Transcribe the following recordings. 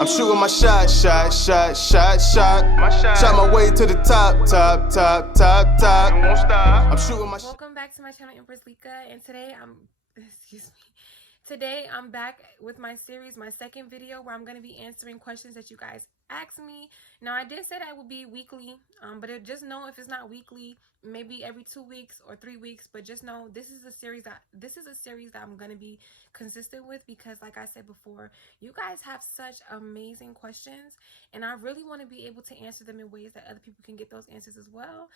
I'm shooting my shot. Shot my way to the top. Won't stop. I'm shooting my. Welcome back to my channel, Empress Lika, and today Today I'm back with my series, my second video, where I'm going to be answering questions that you guys asked me. Now, I did say that it would be weekly, but just know if it's not weekly, maybe every 2 weeks or 3 weeks. But just know this is a series that I'm going to be consistent with, because like I said before, you guys have such amazing questions, and I really want to be able to answer them in ways that other people can get those answers as well.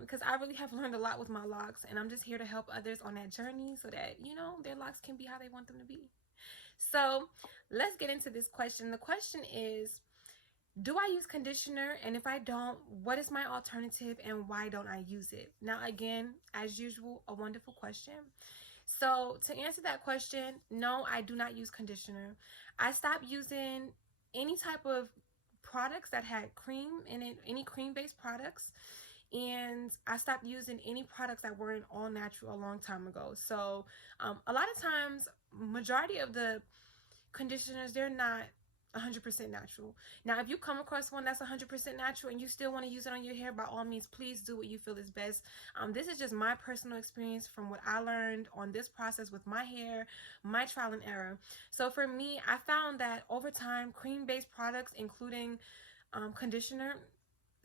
Because I really have learned a lot with my locks, and I'm just here to help others on that journey so that, you know, their locks can be how they want them to be. So let's get into this question. The question is, do I use conditioner? And if I don't, what is my alternative and why don't I use it? Now, again, as usual, a wonderful question. So to answer that question, no, I do not use conditioner. I stopped using any type of products that had cream in it, any cream-based products. And I stopped using any products that weren't all natural a long time ago. So a lot of times, majority of the conditioners, they're not 100% natural. Now, if you come across one that's 100% natural and you still want to use it on your hair, by all means, please do what you feel is best. This is just my personal experience from what I learned on this process with my hair, my trial and error. So for me, I found that over time, cream-based products, including conditioner,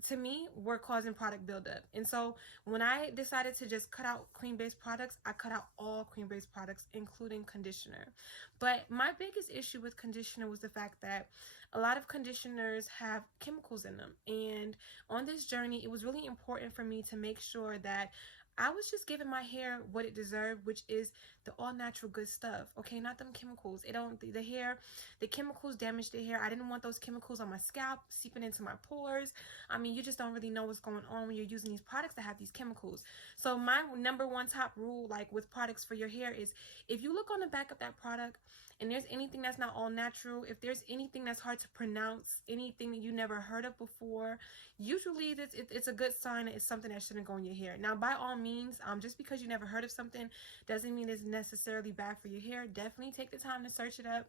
to me, were causing product buildup. And so when I decided to just cut out cream-based products, I cut out all cream-based products, including conditioner. But my biggest issue with conditioner was the fact that a lot of conditioners have chemicals in them. And on this journey, it was really important for me to make sure that I was just giving my hair what it deserved, which is the all natural good stuff. Okay, not them chemicals. The chemicals damage the hair. I didn't want those chemicals on my scalp seeping into my pores. I mean, you just don't really know what's going on when you're using these products that have these chemicals. So my number one top rule, like with products for your hair, is if you look on the back of that product and there's anything that's not all natural, if there's anything that's hard to pronounce, anything that you never heard of before, usually it's a good sign that it's something that shouldn't go in your hair. Now, by all means, just because you never heard of something doesn't mean it's necessarily bad for your hair. Definitely take the time to search it up,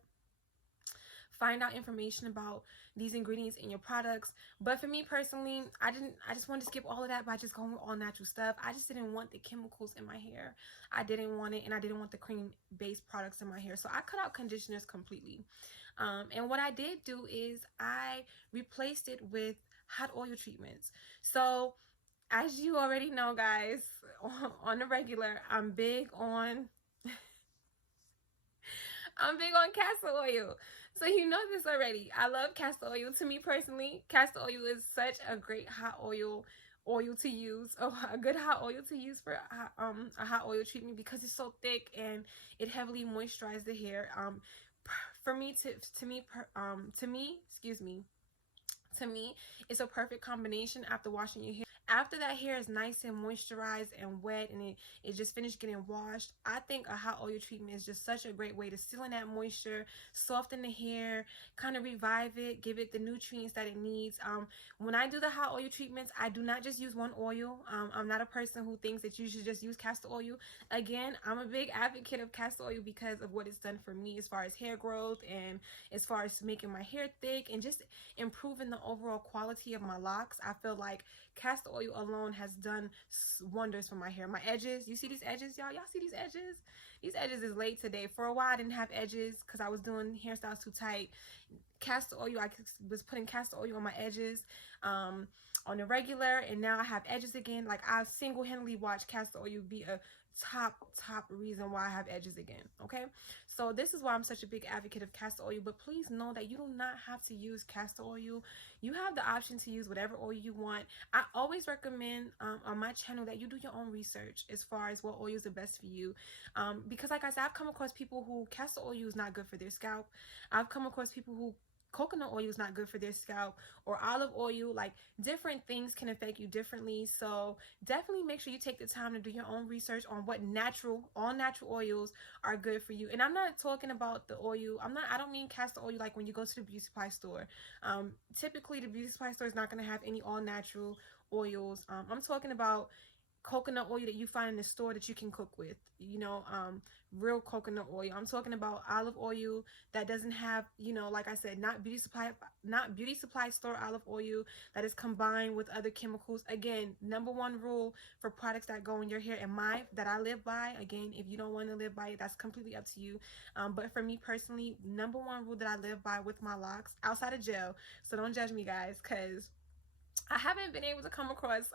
find out information about these ingredients in your products. But for me personally, I just wanted to skip all of that by just going with all natural stuff. I just didn't want the chemicals in my hair. I didn't want it, and I didn't want the cream-based products in my hair. So I cut out conditioners completely. And what I did do is I replaced it with hot oil treatments. So as you already know, guys, on the regular, I'm big on castor oil. So you know this already. I love castor oil. To me personally, castor oil is such a great hot oil to use, a good hot oil to use for a hot oil treatment, because it's so thick and it heavily moisturizes the hair. To me, it's a perfect combination after washing your hair. After that hair is nice and moisturized and wet and it just finished getting washed, I think a hot oil treatment is just such a great way to seal in that moisture, soften the hair, kind of revive it, give it the nutrients that it needs. When I do the hot oil treatments, I do not just use one oil. I'm not a person who thinks that you should just use castor oil. Again, I'm a big advocate of castor oil because of what it's done for me as far as hair growth and as far as making my hair thick and just improving the overall quality of my locks. I feel like castor oil alone has done wonders for my hair. My edges, you see these edges, y'all see these edges? These edges is laid today. For a while I didn't have edges because I was doing hairstyles too tight. Castor oil, I was putting castor oil on my edges on the regular, and now I have edges again. Like, I single-handedly watched castor oil be a top reason why I have edges again. Okay, so this is why I'm such a big advocate of castor oil. But please know that you do not have to use castor oil. You have the option to use whatever oil you want. I always recommend on my channel that you do your own research as far as what oils are best for you, because like I said, I've come across people who castor oil is not good for their scalp. I've come across people who coconut oil is not good for their scalp, or olive oil. Like, different things can affect you differently. So definitely make sure you take the time to do your own research on what all natural oils are good for you. And I'm not talking about the oil, I don't mean castor oil like when you go to the beauty supply store. Typically the beauty supply store is not going to have any all natural oils. I'm talking about coconut oil that you find in the store that you can cook with, you know, real coconut oil. I'm talking about olive oil that doesn't have, you know, like I said, not beauty supply store olive oil that is combined with other chemicals. Again, number one rule for products that go in your hair, and that I live by, again, if you don't want to live by it, that's completely up to you. But for me personally, number one rule that I live by with my locks, outside of gel, so don't judge me guys, because I haven't been able to come across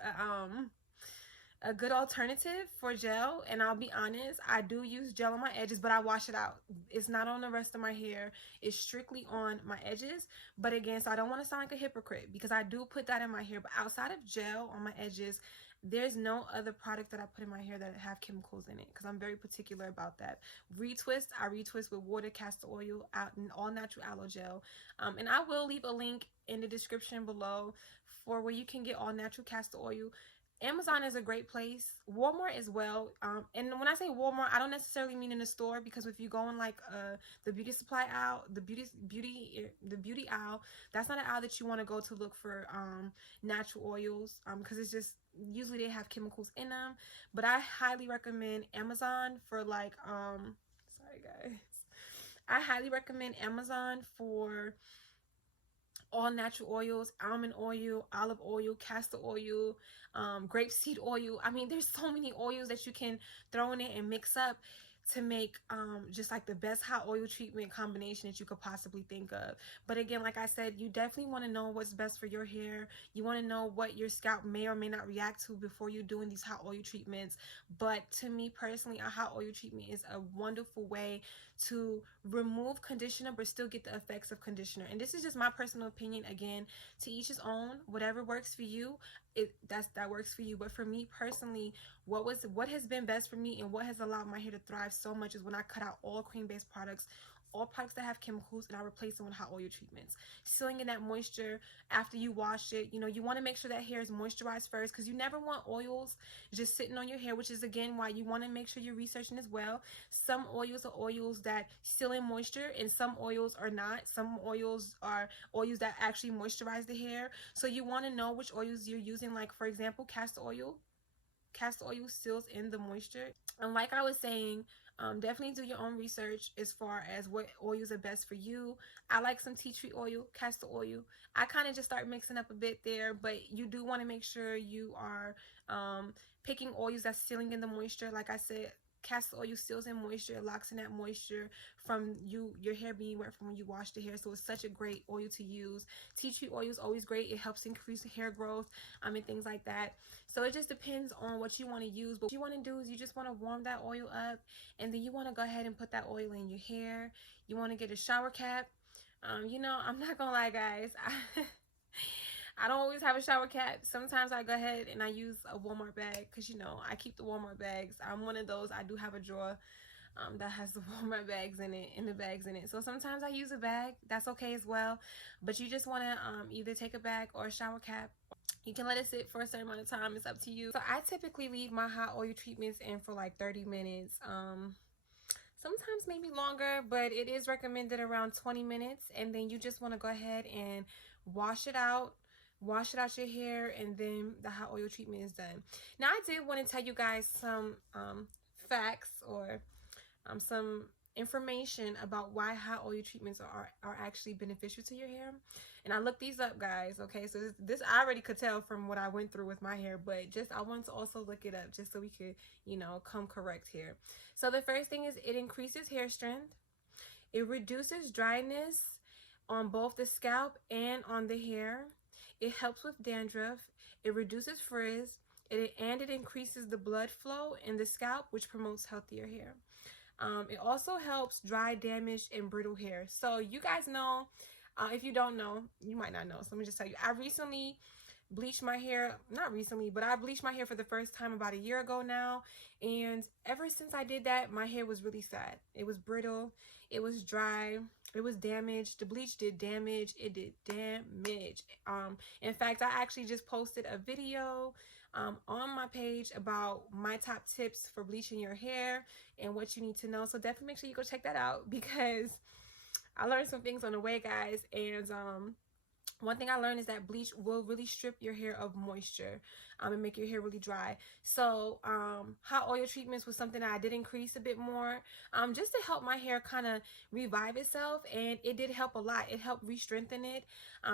a good alternative for gel. And I'll be honest, I do use gel on my edges, but I wash it out. It's not on the rest of my hair, it's strictly on my edges. But again, so I don't want to sound like a hypocrite, because I do put that in my hair, but outside of gel on my edges, there's no other product that I put in my hair that have chemicals in it, because I'm very particular about that. Retwist, I retwist with water, castor oil, out and all natural aloe gel. And I will leave a link in the description below for where you can get all natural castor oil. Amazon is a great place, Walmart as well. And when I say Walmart, I don't necessarily mean in the store, because if you go in like the beauty supply aisle, the beauty aisle, that's not an aisle that you want to go to look for natural oils, because it's just usually they have chemicals in them. But I highly recommend Amazon for like sorry guys, I highly recommend Amazon for all natural oils, almond oil, olive oil, castor oil, grapeseed oil. I mean, there's so many oils that you can throw in it and mix up to make just like the best hot oil treatment combination that you could possibly think of. But again, like I said, you definitely want to know what's best for your hair. You want to know what your scalp may or may not react to before you're doing these hot oil treatments. But to me personally, a hot oil treatment is a wonderful way to remove conditioner but still get the effects of conditioner. And this is just my personal opinion. Again, to each his own. Whatever works for you, that works for you. But for me personally, what has been best for me and what has allowed my hair to thrive so much is when I cut out all cream-based products, all products that have chemicals, and I replace them with hot oil treatments, sealing in that moisture after you wash it. You know, you want to make sure that hair is moisturized first, because you never want oils just sitting on your hair, which is again why you want to make sure you're researching as well. Some oils are oils that seal in moisture, and some oils are not. Some oils are oils that actually moisturize the hair, so you want to know which oils you're using. Like for example, castor oil seals in the moisture. And like I was saying, definitely do your own research as far as what oils are best for you. I like some tea tree oil, castor oil. I kind of just start mixing up a bit there, but you do want to make sure you are picking oils that's sealing in the moisture. Like I said, castor oil seals in moisture, it locks in that moisture from your hair being wet from when you wash the hair. So it's such a great oil to use. Tea tree oil is always great. It helps increase hair growth and things like that. So it just depends on what you want to use. But what you want to do is you just want to warm that oil up, and then you want to go ahead and put that oil in your hair. You want to get a shower cap. You know, I'm not gonna lie guys, I don't always have a shower cap. Sometimes I go ahead and I use a Walmart bag, because you know I keep the Walmart bags. I'm one of those. I do have a drawer that has the Walmart bags in it, and the bags in it. So sometimes I use a bag. That's okay as well. But you just want to either take a bag or a shower cap. You can let it sit for a certain amount of time. It's up to you. So I typically leave my hot oil treatments in for like 30 minutes. Sometimes maybe longer, but it is recommended around 20 minutes. And then you just want to go ahead and wash it out your hair, and then the hot oil treatment is done. Now I did want to tell you guys some facts or some information about why hot oil treatments are actually beneficial to your hair. And I looked these up guys, okay? So this I already could tell from what I went through with my hair, but just I want to also look it up just so we could, you know, come correct here. So the first thing is it increases hair strength, it reduces dryness on both the scalp and on the hair, it helps with dandruff, it reduces frizz, and it increases the blood flow in the scalp, which promotes healthier hair. It also helps dry, damaged, and brittle hair. So you guys know, if you don't know, you might not know. So let me just tell you, I recently bleached my hair. Not recently, but I bleached my hair for the first time about a year ago now. And ever since I did that, my hair was really sad. It was brittle. It was dry. It was damaged. The bleach did damage. It did damage. In fact, I actually just posted a video on my page about my top tips for bleaching your hair and what you need to know. So definitely make sure you go check that out, because I learned some things on the way, guys. And one thing I learned is that bleach will really strip your hair of moisture. and make your hair really dry. So hot oil treatments was something that I did increase a bit more, just to help my hair kind of revive itself, and it did help a lot. It helped re-strengthen it.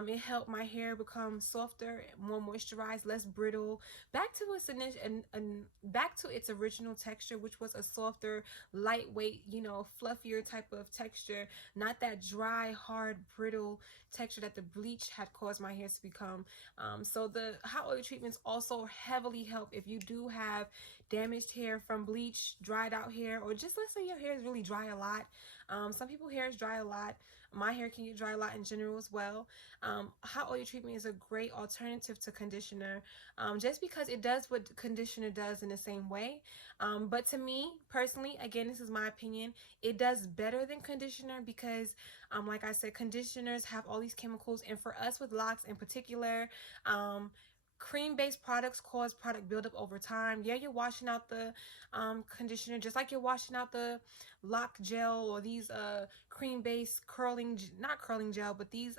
It helped my hair become softer, more moisturized, less brittle, back to its original texture, which was a softer, lightweight, fluffier type of texture, not that dry, hard, brittle texture that the bleach had caused my hair to become. So the hot oil treatments also heavily help if you do have damaged hair from bleach, dried out hair, or just let's say your hair is really dry a lot. Some people's hair is dry a lot. My hair can get dry a lot in general as well. Hot oil treatment is a great alternative to conditioner, just because it does what conditioner does in the same way. But to me personally, again, this is my opinion, it does better than conditioner because, like I said, conditioners have all these chemicals, and for us with locks in particular, cream-based products cause product buildup over time. Yeah, you're washing out the conditioner just like you're washing out the lock gel or these cream-based not curling gel, but these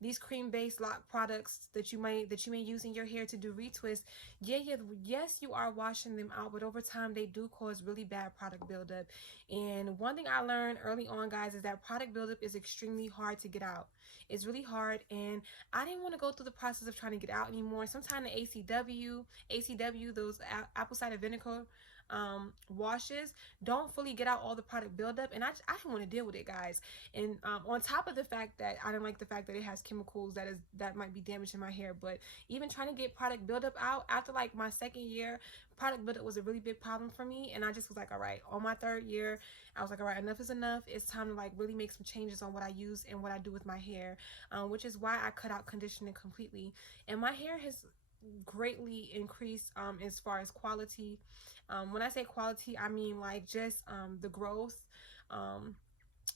these cream-based lock products that you may use in your hair to do retwist. Yes, you are washing them out, but over time they do cause really bad product buildup. And one thing I learned early on, guys, is that product buildup is extremely hard to get out. It's really hard, and I didn't want to go through the process of trying to get out anymore. Sometimes the ACW, those apple cider vinegar washes don't fully get out all the product buildup, and I didn't want to deal with it, guys. And on top of the fact that I didn't like the fact that it has chemicals that might be damaging my hair, but even trying to get product buildup out after like my second year, product buildup was a really big problem for me, and I just was like, all right, on my third year, I was like, all right, enough is enough. It's time to like really make some changes on what I use and what I do with my hair, which is why I cut out conditioning completely. And my hair has greatly increased as far as quality. When I say quality, I mean like just the growth,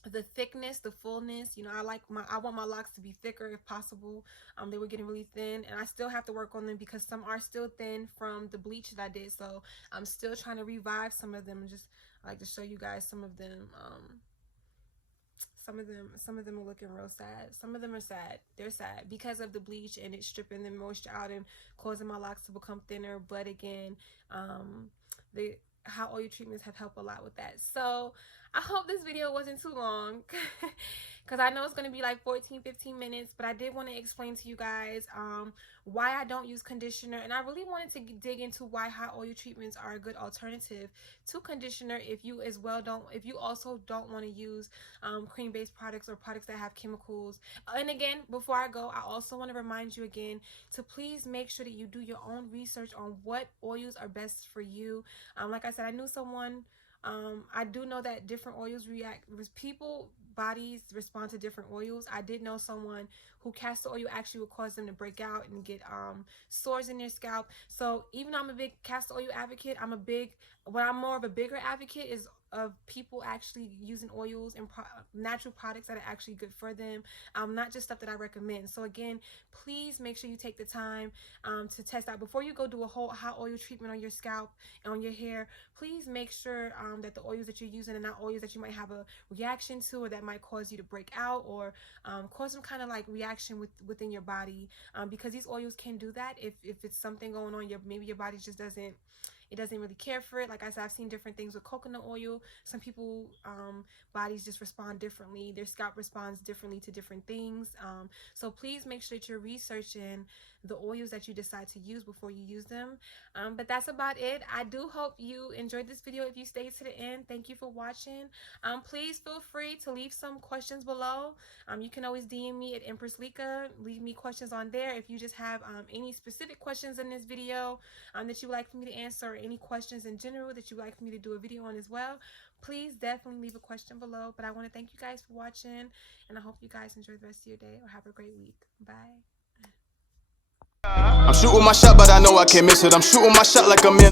the thickness, the fullness. I want my locks to be thicker if possible. They were getting really thin, and I still have to work on them because some are still thin from the bleach that I did. So I'm still trying to revive some of them. Just like to show you guys some of them. Some of them are looking real sad. Some of them are sad. They're sad because of the bleach and it's stripping the moisture out and causing my locks to become thinner. But again, the hot oil treatments have helped a lot with that. So I hope this video wasn't too long because I know it's going to be like 14-15 minutes, but I did want to explain to you guys why I don't use conditioner, and I really wanted to dig into why hot oil treatments are a good alternative to conditioner if you also don't want to use cream-based products or products that have chemicals. And again, before I go, I also want to remind you again to please make sure that you do your own research on what oils are best for you. Like I said, I knew someone, I do know that different oils bodies respond to different oils. I did know someone who castor oil actually would cause them to break out and get sores in their scalp. So even though I'm a big castor oil advocate, I'm more of a bigger advocate is of people actually using oils and natural products that are actually good for them, not just stuff that I recommend. So again, please make sure you take the time to test out before you go do a whole hot oil treatment on your scalp and on your hair. Please make sure that the oils that you're using are not oils that you might have a reaction to, or that might cause you to break out, or cause some kind of like reaction within your body, because these oils can do that if it's something going on. Maybe your body just doesn't really care for it. Like I said, I've seen different things with coconut oil. Some people bodies just respond differently. Their scalp responds differently to different things. So please make sure that you're researching the oils that you decide to use before you use them. But that's about it. I do hope you enjoyed this video. If you stayed to the end, thank you for watching. Please feel free to leave some questions below. You can always DM me at Empress Lika. Leave me questions on there if you just have any specific questions in this video that you would like for me to answer, or any questions in general that you would like for me to do a video on as well. Please definitely leave a question below. But I want to thank you guys for watching, and I hope you guys enjoy the rest of your day or have a great week. Bye. I'm shooting my shot, but I know I can't miss it. I'm shooting my shot like I'm in.